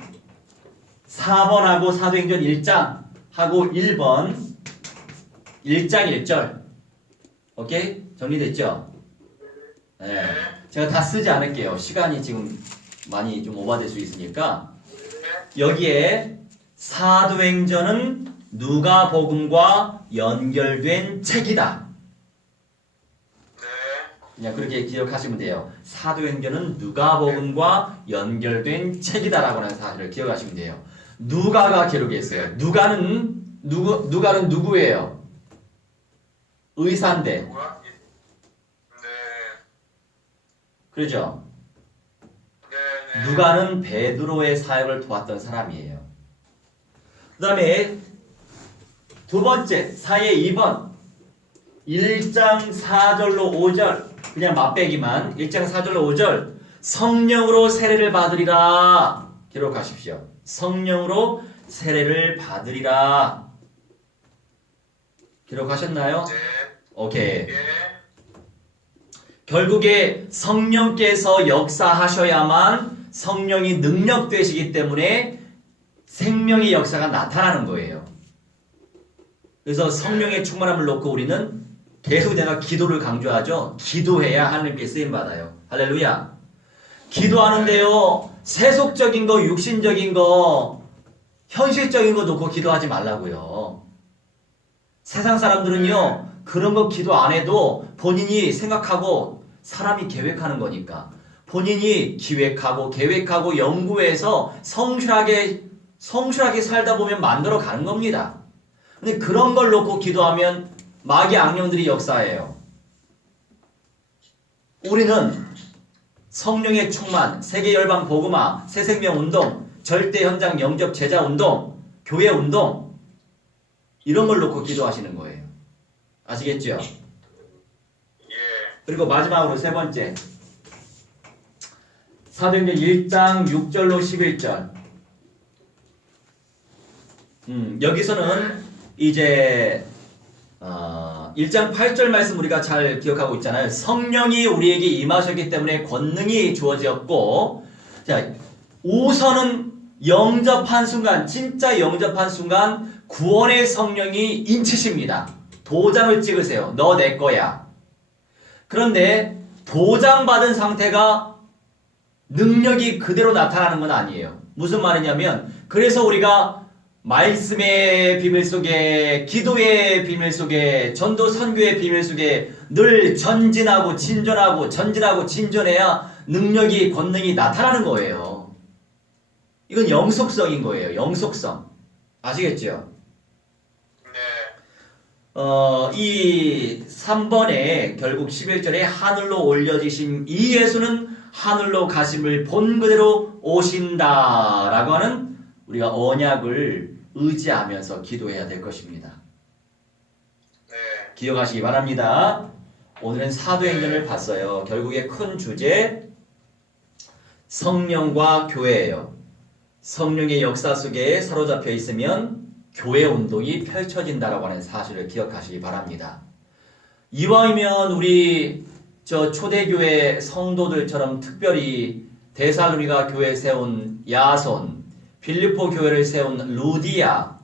4번하고 사도행전 1장 하고 1번 1장 1절 오케이? 정리됐죠? 네. 제가 다 쓰지 않을게요. 시간이 지금 많이 좀 오버될 수 있으니까 여기에 사도행전은 누가복음과 연결된 책이다. 그냥 그렇게 기억하시면 돼요. 사도행전은 누가복음과 연결된 책이다라고 하는 사실을 기억하시면 돼요. 누가가 기록했어요. 누가는 누구예요? 의사인데. 그렇죠? 누가는 베드로의 사역을 도왔던 사람이에요. 그 다음에 두 번째 사예 2번 1장 4절로 5절 그냥 맛배기만 1장 4절로 5절 성령으로 세례를 받으리라 기록하십시오. 성령으로 세례를 받으리라 기록하셨나요? 오케이. 결국에 성령께서 역사하셔야만 성령이 능력 되시기 때문에 생명의 역사가 나타나는 거예요. 그래서 성령의 충만함을 놓고 우리는 계속 내가 기도를 강조하죠. 기도해야 하나님께 쓰임받아요. 할렐루야. 기도하는데요. 세속적인 거, 육신적인 거, 현실적인 거 놓고 기도하지 말라고요. 세상 사람들은요. 그런 거 기도 안 해도 본인이 생각하고 사람이 계획하는 거니까 본인이 기획하고 계획하고 연구해서 성실하게 살다 보면 만들어 가는 겁니다. 근데 그런 걸 놓고 기도하면 마귀 악령들이 역사해요. 우리는 성령의 충만, 세계열방 복음화, 새생명운동, 절대현장 영접 제자운동, 교회운동 이런 걸 놓고 기도하시는 거예요. 아시겠죠? 예. 그리고 마지막으로 세 번째. 사도행전 1장 6절로 11절. 여기서는 이제 1장 8절 말씀 우리가 잘 기억하고 있잖아요. 성령이 우리에게 임하셨기 때문에 권능이 주어졌고, 자, 우선은 영접한 순간, 진짜 영접한 순간 구원의 성령이 인치십니다. 도장을 찍으세요. 너 내 거야. 그런데 도장 받은 상태가 능력이 그대로 나타나는 건 아니에요. 무슨 말이냐면, 그래서 우리가 말씀의 비밀 속에, 기도의 비밀 속에, 전도 선교의 비밀 속에 늘 전진하고 진전해야 능력이, 권능이 나타나는 거예요. 이건 영속성인 거예요. 영속성. 아시겠죠? 네. 이 3번에 결국 11절에 하늘로 올려지신 이 예수는 하늘로 가심을 본 그대로 오신다라고 하는 우리가 언약을 의지하면서 기도해야 될 것입니다. 네. 기억하시기 바랍니다. 오늘은 사도행전을 봤어요. 결국에 큰 주제 성령과 교회예요. 성령의 역사 속에 사로잡혀 있으면 교회 운동이 펼쳐진다라고 하는 사실을 기억하시기 바랍니다. 이왕이면 우리 초대교회 성도들처럼 특별히 데살로니가 교회 세운 야손, 빌립보 교회를 세운 루디아,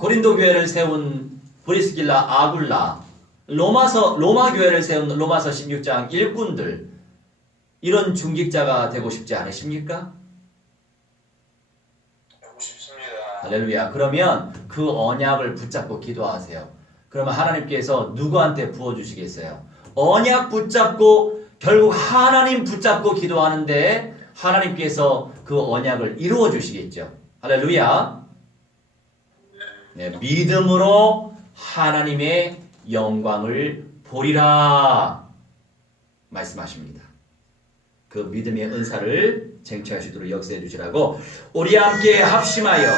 고린도 교회를 세운 브리스길라, 아굴라, 로마 교회를 세운 로마서 16장 일꾼들, 이런 중직자가 되고 싶지 않으십니까? 하고 싶습니다. 할렐루야. 그러면 그 언약을 붙잡고 기도하세요. 그러면 하나님께서 누구한테 부어주시겠어요? 언약 붙잡고, 결국 하나님 붙잡고 기도하는데 하나님께서 그 언약을 이루어 주시겠죠. 할렐루야. 네, 믿음으로 하나님의 영광을 보리라 말씀하십니다. 그 믿음의 은사를 쟁취할 수 있도록 역사해 주시라고 우리 함께 합심하여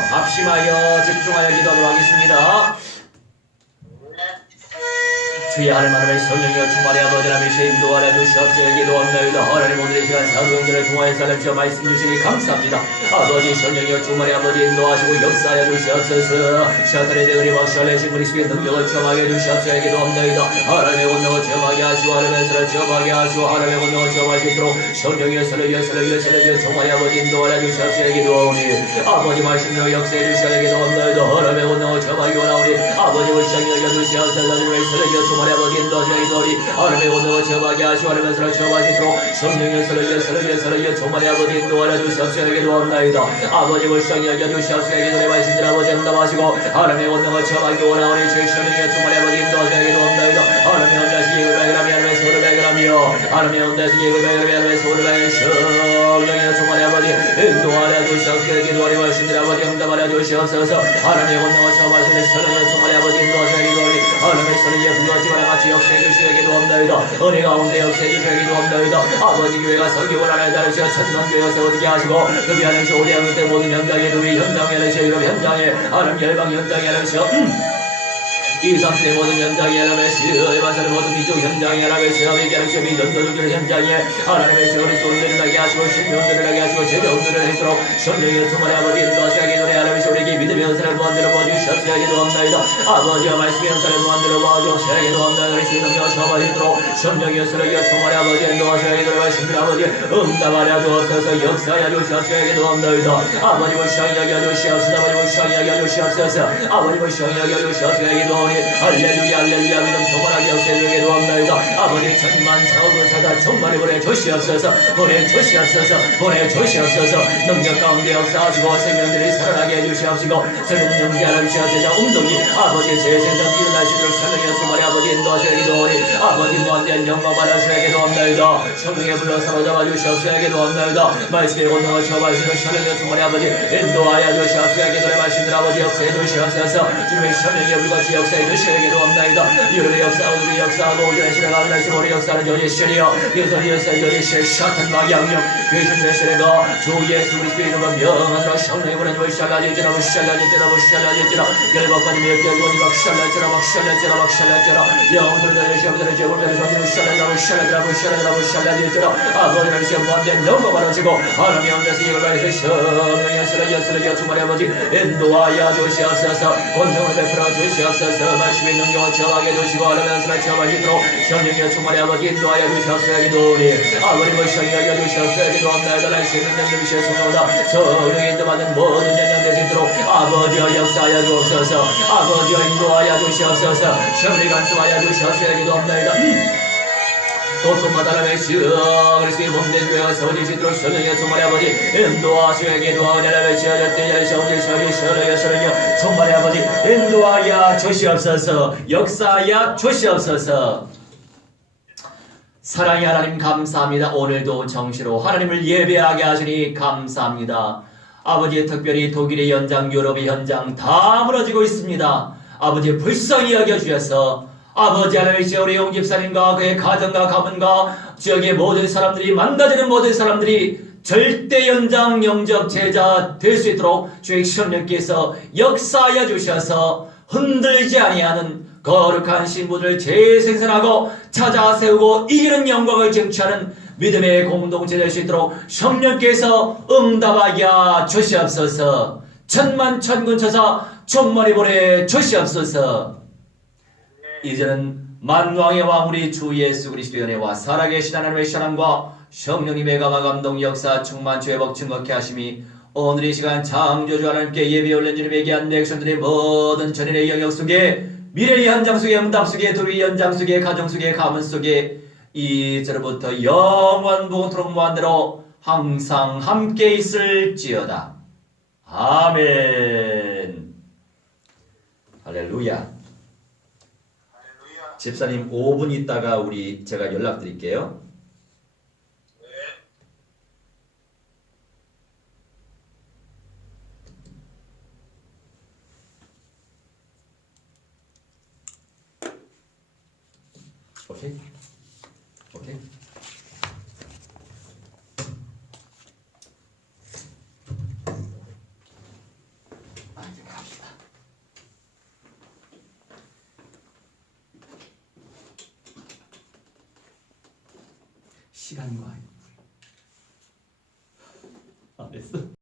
집중하여 기도하도록 하겠습니다. 주의 하나님의 성령이여 충만의 아버지 하나님의 인도하여 주시옵소서. 기도합나이다. 하나님 오늘 이 시간 사도행전을 통하여서 하나님 말씀 주시기 감사합니다. 아버지 성령이여 충만의 아버지 인도하시고 역사하여 주시옵소서. 사탄의 대그리 박살내신 그리스도의 능력을 체험하게 주시옵소서. 기도합나이다. 하나님의 권능을 체험하게 하시고 하나님의 은사를 체험하게 하시고 하나님의 권능을 체험할 수 있도록 성령이여 성령이여 충만의 아버지 인도하여 주시옵소서. 기도하오니 아버지 말씀으로 역사해 주시옵소서. 기도합나이다. 하나님의 권능을 체험하기 원하오니 아버지 불쌍히 여겨주시옵소서. 하나님의 성령이여 아버지 인도하시니 이도리 하나님의 원능을 체험하게 하시고 하나님의 은사를 체험하시도록 성령의 성령의 정말의 아버지 인도하여 주시옵소서. 기도합나이다. 아버지 불쌍히 여겨주시옵소서. 기도의 말씀들 아버지 응답하시고 하나님의 원능을 체험하기 원하오니 주의 성령의 정말의 아버지 인도하시니 기도합나이다. 하나님의 혼자시 예을 발견하며 하나님의 소를 발견하며 하나님의 혼자시 예을 발견하며 하나님의 소를 발견하며 성령의 정말의 아버지 인도하여 주시옵소서. 기도의 말씀들 아버지 응답하여 주시옵소서. 하나님의 원능을 체험하시는 성령의 정말의 아버지 인도하시니 기도하니 하나님의 성령의 불러지마라 같이 역사해 주시게 기도합나이다. 은혜 가운데 역사해 주시게 기도합나이다. 아버지 교회가 설교를 하나님 다루시어 천만 교회가 세워지게 하시고 그 비하는 오대하는 때 모든 현장에 누이 현장에 하시어 유럽 현장에 아름 열방 현장에 하시어 2,3,4의 모든 현장에 하나님의 마사의 모든 민족 현장에 하나님의 시험에게 하시오 미전도주들 현장에 하나님의 시험을 쏜들을 하게 하시고 신명들을 하게 하시고 제정들을 하도록 성령의 충만의 아버지 인도하시게 노래 하나님의 우리에게 믿음의 연사를 무한대로 보아주시옵소서. 기도합나이다. 아버지와 말씀의 연사를 무한대로 보아주시옵소서. 기도합나이다. 우리 주님의 처음하시도록 성령의 연사를 충만의 아버지 인도하시게 노래 말씀의 아버지 응답하여 주옵소서. 역사하여 주시옵소서. 기도합나이다. 아버지 불쌍히 여겨주시옵소서. 아버지 불쌍히 여겨주시옵소서. 아버지 불쌍히 여겨주시옵소서. 기도하니 할렐루야 믿음 정말하게 역사해 기도합나이다. 아버지 천만사업을 사다 정말에 보내주시옵소서. 보내주시옵소서. 능력 가운데 역사하시고 생명들이 살아나게 해주시옵시고 저는 영계 하나님 시하제자 운동이 아버지의 재생성 일어나시도록 성령의 정말에 아버지 인도하시게 기도하니 아버지 무한대한 영광 받으시게 기도합나이다. 성령의 불러 사로잡아 주시옵소서. 기도합나이다. 말씀의 권능을 처음하시는 성령의 정말에 아버지 인도하여 주시옵소서. 기도의 말씀들 아버지 역사해 주시옵소서. 주님의 성령의 불같이 역사해 주시게 기도합나이다. 여러분의 역사하고 우리 역사하고 오전에 시간을 하시고 우리 역사는 조지시리여 예수의 역사는 조지시리 샤탄 마귀 악령 귀신 메시레가 주 예수 그리스도의 이름으로 명하노라. 성령의 보내주시오. 샬라제라 샬라제라 열박까지 몇개고 니가 샬라제라 영들을 시험들을 제고들을 손으로 샬라제라 아버지를 시험 관대 너무 많아지고 하나님 영에서 이걸 성령의 주말의 아버지 인도하여 주시옵소서 권능을 베풀어 주시옵소서 말씀의 능력을 처하게 주시고 하나님을 처하시도록 성령의 주말의 아버지 인도하여 주시옵소서 기도하니 아버님을 성령하여 주시옵소서 기도합니다. 날씨의 능력이 주시옵소서 성령의 인도받는 모든 영향 되시도록 아버지여 역사하여 주옵소서 아버지여 인도하여 주시옵소서 성령이 간섭하여 주시옵소서 기도합니다. 또마다라의 그리스도의 몸된 교회가 세워지시도록 성령의 주말의 아버지 인도하시오 기도하오니 지어질 때 서리여 주말의 아버지 인도하여 주시옵소서 역사하여 주시옵소서. 사랑의 하나님 감사합니다. 오늘도 정시로 하나님을 예배하게 하시니 감사합니다. 아버지 특별히 독일의 현장 유럽의 현장 다 무너지고 있습니다. 아버지 불쌍히 여겨주셔서 아버지 하나님의 우리 용 집사님과 그의 가정과 가문과 지역의 모든 사람들이 망가지는 모든 사람들이 절대 연장 영접 제자 될 수 있도록 주의 성령께서 역사하여 주셔서 흔들지 아니하는 거룩한 신부를 재생산하고 찾아 세우고 이기는 영광을 쟁취하는 믿음의 공동체 될 수 있도록 성령께서 응답하여 주시옵소서. 천만천군 쳐서 천만이 보내 주시옵소서. 이제는 만왕의 왕 우리 주 예수 그리스도의 은혜와 살아계신 하나님의 신앙과 성령님의 감화 감동 역사 충만 주의 복 증거케 하심이 오늘 이 시간 창조주 하나님께 예배 올린 주님의 귀한 백성들의 모든 전인의 영역 속에 미래의 현장 속에 응답 속에 도리 현장 속에 가정 속에 가문 속에 이제로부터 영원토록 무한대로 항상 함께 있을지어다. 아멘. 할렐루야. 집사님 5분 있다가 제가 연락드릴게요. 네. 오케이? 오케이? 이제 갑시다. 시간과 안 됐어.